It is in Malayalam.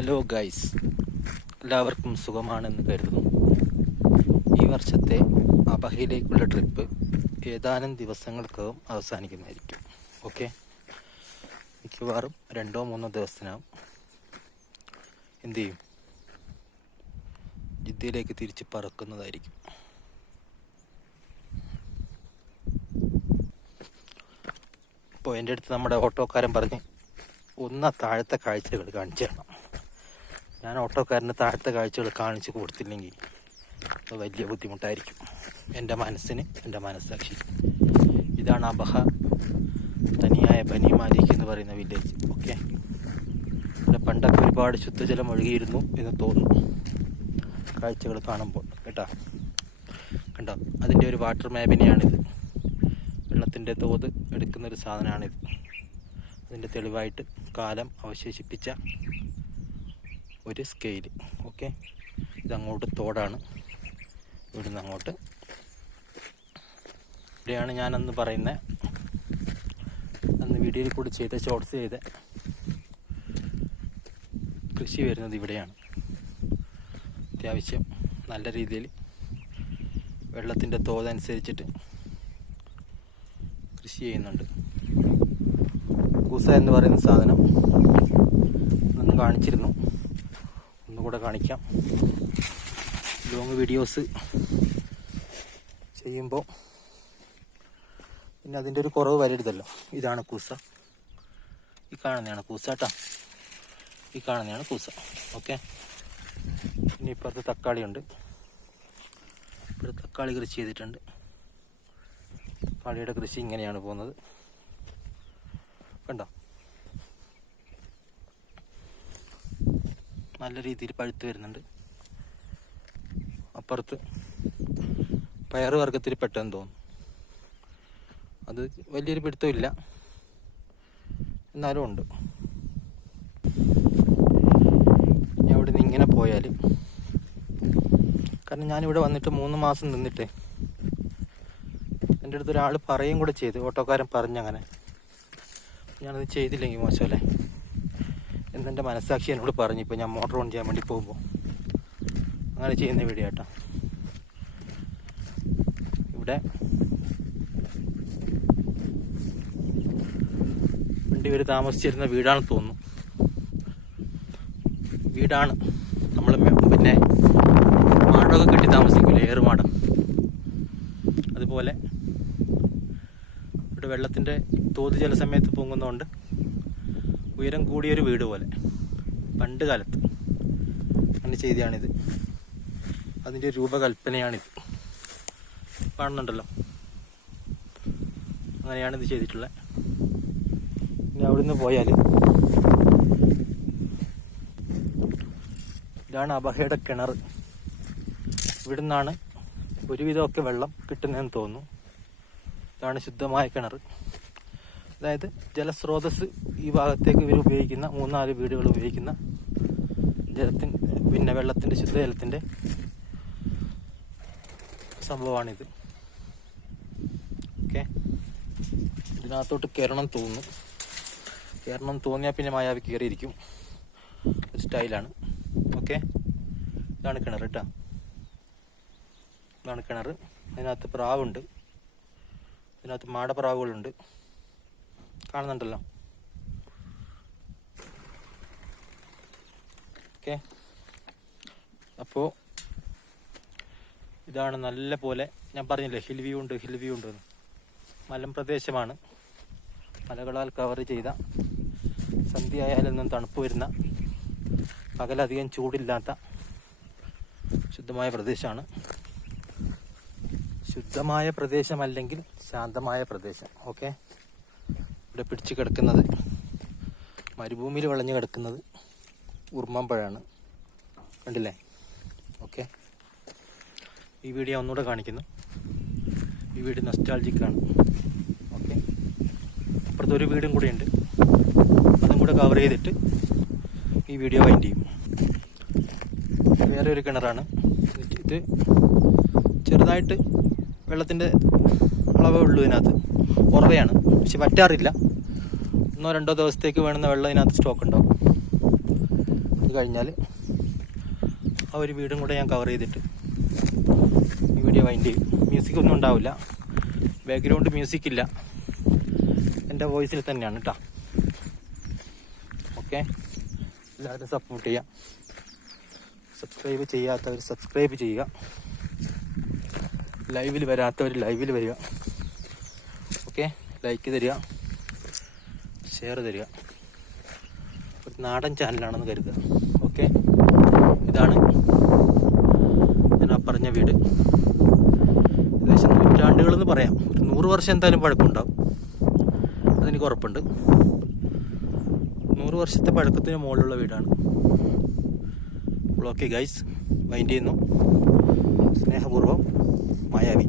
ഹലോ ഗൈസ്, എല്ലാവർക്കും സുഖമാണെന്ന് കരുതുന്നു. ഈ വർഷത്തെ അബഹയിലേക്കുള്ള ട്രിപ്പ് ഏതാനും ദിവസങ്ങൾക്കകം അവസാനിക്കുന്നതായിരിക്കും. ഓക്കെ, മിക്കവാറും 2-3 ദിവസത്തിനാവും എന്തു ചെയ്യും, ജിദ്ദയിലേക്ക് തിരിച്ച് പറക്കുന്നതായിരിക്കും. ഇപ്പോൾ എൻ്റെ അടുത്ത് നമ്മുടെ ഓട്ടോക്കാരൻ പറഞ്ഞ് താഴത്തെ കാഴ്ചകൾ കാണിച്ചു തരണം. ഞാൻ ഓട്ടോക്കാരന് താഴത്തെ കാഴ്ചകൾ കാണിച്ചു കൊടുത്തില്ലെങ്കിൽ അത് വലിയ ബുദ്ധിമുട്ടായിരിക്കും എൻ്റെ മനസ്സിന്, എൻ്റെ മനസ്സാക്ഷി. ഇതാണ് അബഹ തനിയായ ബനി മാലിക് എന്ന് പറയുന്ന വില്ലേജ്. ഓക്കെ, ഇവിടെ പണ്ടൊക്കെ ഒരുപാട് ശുദ്ധജലം ഒഴുകിയിരുന്നു എന്ന് തോന്നുന്നു കാഴ്ചകൾ കാണുമ്പോൾ. കണ്ടോ, അതിൻ്റെ ഒരു വാട്ടർ മാപ്പിനെയാണിത്. വെള്ളത്തിൻ്റെ തോത് എടുക്കുന്നൊരു സാധനമാണിത്. അതിൻ്റെ തെളിവായിട്ട് കാലം അവശേഷിപ്പിച്ച ഒരു സ്കെയിൽ. ഓക്കെ, ഇതങ്ങോട്ട് തോടാണ്, ഇവിടുന്ന് അങ്ങോട്ട്. ഇവിടെയാണ് ഞാനന്ന് പറയുന്നത്, അന്ന് വീഡിയോയിൽ കൂടി ഷോർട്സ് ചെയ്ത കൃഷി വരുന്നത് ഇവിടെയാണ്. അത്യാവശ്യം നല്ല രീതിയിൽ വെള്ളത്തിൻ്റെ തോതനുസരിച്ചിട്ട് കൃഷി ചെയ്യുന്നുണ്ട്. കൂസ എന്ന് പറയുന്ന സാധനം ഒന്ന് കാണിച്ചിരുന്നു, ഒന്നുകൂടെ കാണിക്കാം. ലോങ് വീഡിയോസ് ചെയ്യുമ്പോൾ പിന്നെ അതിൻ്റെ ഒരു കുറവ് വരരുതല്ലോ. ഇതാണ് കൂസ, ഈ കാണുന്നതാണ് കൂസ കേട്ടോ, ഈ കാണുന്നതാണ് കൂസ. ഓക്കെ, പിന്നെ ഇപ്പുറത്ത് തക്കാളി ഉണ്ട്. ഇവിടെ തക്കാളി കൃഷി ചെയ്തിട്ടുണ്ട്. തക്കാളിയുടെ കൃഷി ഇങ്ങനെയാണ് പോകുന്നത്. കണ്ടോ, നല്ല രീതിയിൽ പഴുത്ത് വരുന്നുണ്ട്. അപ്പുറത്ത് പയറ് വർഗത്തിൽ പെട്ടെന്ന് തോന്നും. അത് വലിയൊരു പിടുത്തമില്ല, എന്നാലും ഉണ്ട്. ഇനി അവിടെ നിന്ന് ഇങ്ങനെ പോയാൽ, കാരണം ഞാനിവിടെ വന്നിട്ട് 3 മാസം നിന്നിട്ട് എൻ്റെ അടുത്ത് ഒരാൾ പറയും കൂടെ ചെയ്ത്, ഓട്ടോക്കാരൻ പറഞ്ഞങ്ങനെ. ഞാനത് ചെയ്തില്ലെങ്കിൽ മോശമല്ലേ എന്നെൻ്റെ മനസ്സാക്ഷി എന്നോട് പറഞ്ഞു. ഇപ്പോൾ ഞാൻ മോട്ടോർ ഓൺ ചെയ്യാൻ വേണ്ടി പോകുമ്പോൾ അങ്ങനെ ചെയ്യുന്ന വീഡിയോ കേട്ടോ. ഇവിടെ വണ്ടി ഇവർ താമസിച്ചിരുന്ന വീടാണെന്ന് തോന്നുന്നു. വീടാണ്. നമ്മൾ പിന്നെ മാടമൊക്കെ കെട്ടി താമസിക്കില്ലേ, ഏറുമാടം, അതുപോലെ ഇവിടെ വെള്ളത്തിൻ്റെ തോത് ചില സമയത്ത് പൊങ്ങുന്നതുകൊണ്ട് ഉയരം കൂടിയൊരു വീട് പോലെ പണ്ട് കാലത്ത് അങ്ങനെ ചെയ്തതാണിത്. അതിൻ്റെ രൂപകൽപ്പനയാണിത്, കാണുന്നുണ്ടല്ലോ. അങ്ങനെയാണിത് ചെയ്തിട്ടുള്ളത്. ഇനി അവിടുന്ന് പോയാൽ ഇതാണ് അബഹയുടെ കിണർ. ഇവിടുന്നാണ് ഒരുവിധമൊക്കെ വെള്ളം കിട്ടുന്നതെന്ന് തോന്നുന്നു. ഇതാണ് ശുദ്ധമായ കിണർ. അതായത് ജലസ്രോതസ് ഈ ഭാഗത്തേക്ക് ഇവർ ഉപയോഗിക്കുന്ന 3-4 വീടുകൾ ഉപയോഗിക്കുന്ന പിന്നെ വെള്ളത്തിൻ്റെ, ശുദ്ധജലത്തിൻ്റെ സംഭവമാണിത്. ഓക്കെ, ഇതിനകത്തോട്ട് കയറണം തോന്നുന്നു. കയറണം തോന്നിയാൽ പിന്നെ മായാവി കയറിയിരിക്കും. ഒരു സ്റ്റൈലാണ്. ഓക്കെ, ഇതാണ് കിണർ കേട്ടോ, ഇതാണ് കിണർ. അതിനകത്ത് പ്രാവുണ്ട്, ഇതിനകത്ത് മാടപ്രാവുകളുണ്ട്, കാണുന്നുണ്ടല്ലോ. ഓക്കെ, അപ്പോൾ ഇതാണ് നല്ല പോലെ, ഞാൻ പറഞ്ഞില്ലേ ഹിൽ വ്യൂ ഉണ്ട്. മലമ്പ്രദേശമാണ്, മലകളാൽ കവർ ചെയ്ത, സന്ധ്യ ആയാലൊന്നും തണുപ്പ് വരുന്ന, പകലധികം ചൂടില്ലാത്ത ശുദ്ധമായ പ്രദേശമാണ്. ശുദ്ധമായ പ്രദേശമല്ലെങ്കിൽ ശാന്തമായ പ്രദേശം. ഓക്കെ, ഇവിടെ പിടിച്ച് കിടക്കുന്നത്, മരുഭൂമിയിൽ വിളഞ്ഞു കിടക്കുന്നത് ഉറുമാമ്പഴമാണ്, കണ്ടില്ലേ. ഓക്കെ, ഈ വീഡിയോ ഒന്നുകൂടെ കാണിക്കുന്നു. ഈ വീട് നൊസ്റ്റാൾജിക്കാണ്. ഓക്കെ, അപ്പുറത്തൊരു വീടും കൂടെ ഉണ്ട്, അതും കൂടെ കവർ ചെയ്തിട്ട് ഈ വീഡിയോ വൈൻഡ് ചെയ്യും. വേറെ ഒരു കിണറാണ് ഇത്. ചെറുതായിട്ട് വെള്ളത്തിൻ്റെ അളവേ ഉള്ളൂ ഇതിനകത്ത്, ഉറവയാണ്, പക്ഷെ വറ്റാറില്ല. 1-2 ദിവസത്തേക്ക് വേണ്ടുന്ന വെള്ളം ഇതിനകത്ത് സ്റ്റോക്ക് ഉണ്ടാവും. ഇത് കഴിഞ്ഞാൽ ആ ഒരു വീടും കൂടെ ഞാൻ കവർ ചെയ്തിട്ട് ഈ വീഡിയോ വൈൻഡ് ചെയ്യും. മ്യൂസിക്കൊന്നും ഉണ്ടാവില്ല, ബാക്ക്ഗ്രൗണ്ട് മ്യൂസിക് ഇല്ല, എൻ്റെ വോയിസിൽ തന്നെയാണ് കേട്ടോ. ഓക്കെ, എല്ലാവരും സപ്പോർട്ട് ചെയ്യുക. സബ്സ്ക്രൈബ് ചെയ്യാത്തവർ സബ്സ്ക്രൈബ് ചെയ്യുക. ലൈവിൽ വരാത്തവർ ലൈവിൽ വരിക. ഓക്കെ, ലൈക്ക് തരിക, ഷെയർ തരിക. ഒരു നാടൻ ചാനലാണെന്ന് കരുതുക. ഓക്കെ, ഇതാണ് ഞാൻ ആ പറഞ്ഞ വീട്. ഏകദേശം നൂറ്റാണ്ടുകളെന്ന് പറയാം, ഒരു 100 വർഷം എന്തായാലും പഴക്കമുണ്ടാവും, അതെനിക്ക് ഉറപ്പുണ്ട്. 100 വർഷത്തെ പഴക്കത്തിന് മുകളിലുള്ള വീടാണ്. ഓക്കെ ഗൈസ്, വൈൻഡ് ചെയ്യുന്നു. സ്നേഹപൂർവ്വം മായാവി.